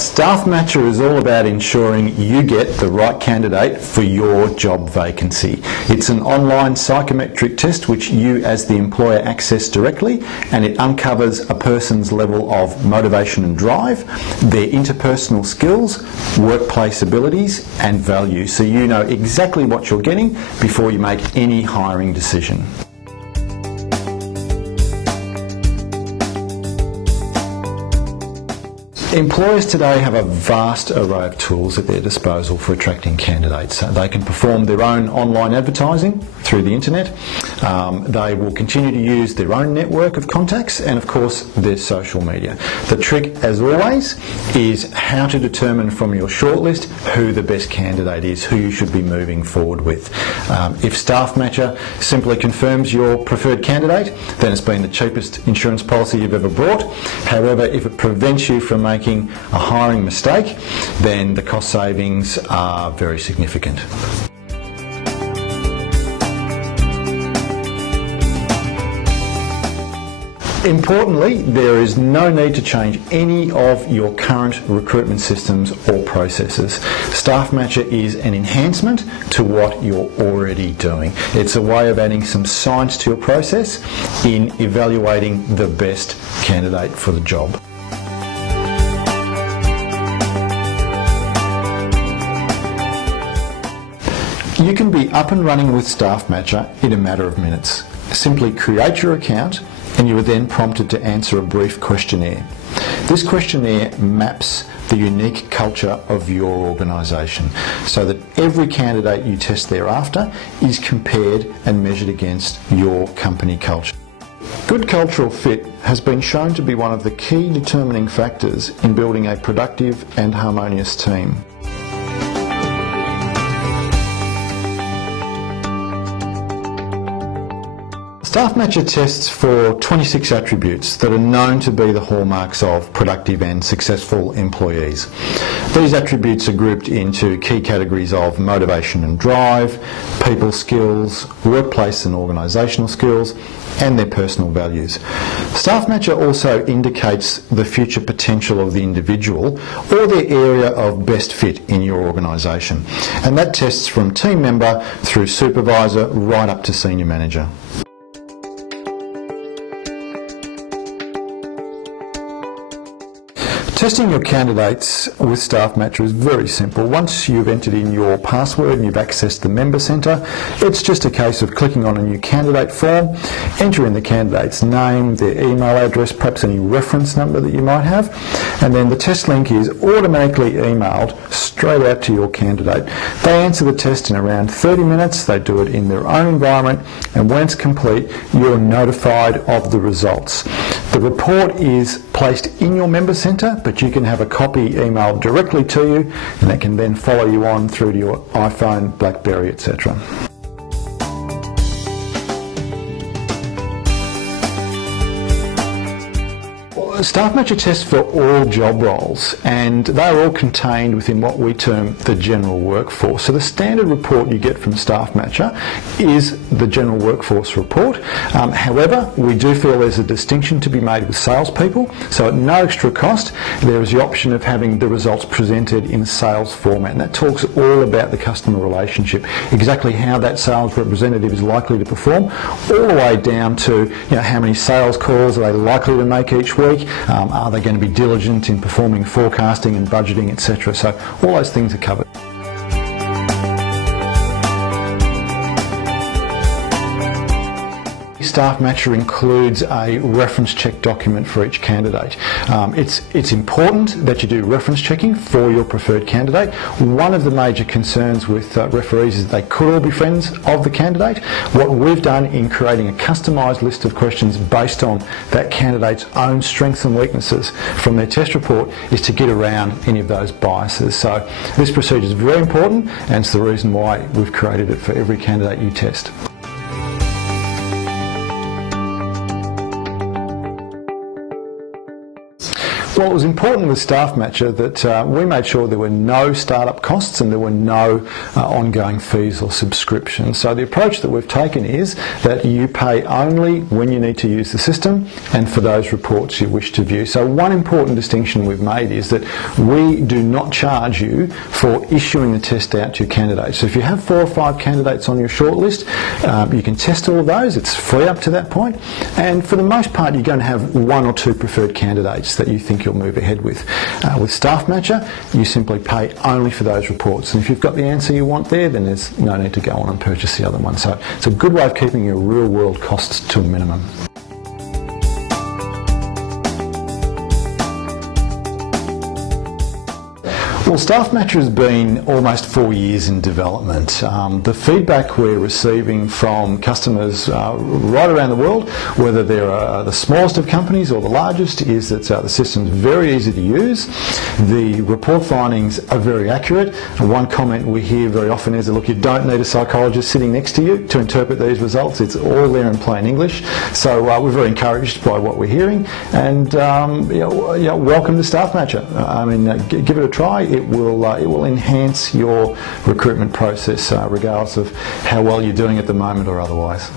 StaffMatcher is all about ensuring you get the right candidate for your job vacancy. It's an online psychometric test which you as the employer access directly, and it uncovers a person's level of motivation and drive, their interpersonal skills, workplace abilities and values, so you know exactly what you're getting before you make any hiring decision. Employers today have a vast array of tools at their disposal for attracting candidates. They can perform their own online advertising through the internet. They will continue to use their own network of contacts and of course their social media. The trick, as always, is how to determine from your shortlist who the best candidate is, who you should be moving forward with. If StaffMatcher simply confirms your preferred candidate, then it's been the cheapest insurance policy you've ever bought. However, if it prevents you from making a hiring mistake, then the cost savings are very significant. Importantly, there is no need to change any of your current recruitment systems or processes. StaffMatcher is an enhancement to what you're already doing. It's a way of adding some science to your process in evaluating the best candidate for the job. You can be up and running with StaffMatcher in a matter of minutes. Simply create your account and you are then prompted to answer a brief questionnaire. This questionnaire maps the unique culture of your organisation so that every candidate you test thereafter is compared and measured against your company culture. Good cultural fit has been shown to be one of the key determining factors in building a productive and harmonious team. StaffMatcher tests for 26 attributes that are known to be the hallmarks of productive and successful employees. These attributes are grouped into key categories of motivation and drive, people skills, workplace and organisational skills, and their personal values. StaffMatcher also indicates the future potential of the individual or their area of best fit in your organisation, and that tests from team member through supervisor right up to senior manager. Testing your candidates with StaffMatcher is very simple. Once you've entered in your password and you've accessed the member centre, it's just a case of clicking on a new candidate form, entering the candidate's name, their email address, perhaps any reference number that you might have, and then the test link is automatically emailed straight out to your candidate. They answer the test in around 30 minutes, they do it in their own environment, and when it's complete, you're notified of the results. The report is placed in your member centre, but you can have a copy emailed directly to you, and that can then follow you on through to your iPhone, BlackBerry, etc. StaffMatcher tests for all job roles, and they're all contained within what we term the general workforce. So the standard report you get from StaffMatcher is the general workforce report. However, we do feel there's a distinction to be made with salespeople, so at no extra cost there is the option of having the results presented in sales format, and that talks all about the customer relationship, exactly how that sales representative is likely to perform, all the way down to how many sales calls are they likely to make each week. Are they going to be diligent in performing forecasting and budgeting, etc. So all those things are covered. StaffMatcher includes a reference check document for each candidate. It's important that you do reference checking for your preferred candidate. One of the major concerns with referees is they could all be friends of the candidate. What we've done in creating a customised list of questions based on that candidate's own strengths and weaknesses from their test report is to get around any of those biases. So this procedure is very important, and it's the reason why we've created it for every candidate you test. Well, it was important with StaffMatcher that we made sure there were no startup costs and there were no ongoing fees or subscriptions. So the approach that we've taken is that you pay only when you need to use the system and for those reports you wish to view. So one important distinction we've made is that we do not charge you for issuing the test out to your candidates. So if you have 4 or 5 candidates on your shortlist, you can test all of those. It's free up to that point. And for the most part, you're going to have 1 or 2 preferred candidates that you think you'll move ahead with. With StaffMatcher, you simply pay only for those reports. And if you've got the answer you want there, then there's no need to go on and purchase the other one. So it's a good way of keeping your real-world costs to a minimum. Well, StaffMatcher has been almost 4 years in development. The feedback we're receiving from customers right around the world, whether they're the smallest of companies or the largest, is that the system's very easy to use. The report findings are very accurate. And one comment we hear very often is that, look, you don't need a psychologist sitting next to you to interpret these results. It's all there in plain English. So we're very encouraged by what we're hearing. And welcome to StaffMatcher. I mean, give it a try. It will enhance your recruitment process regardless of how well you're doing at the moment or otherwise.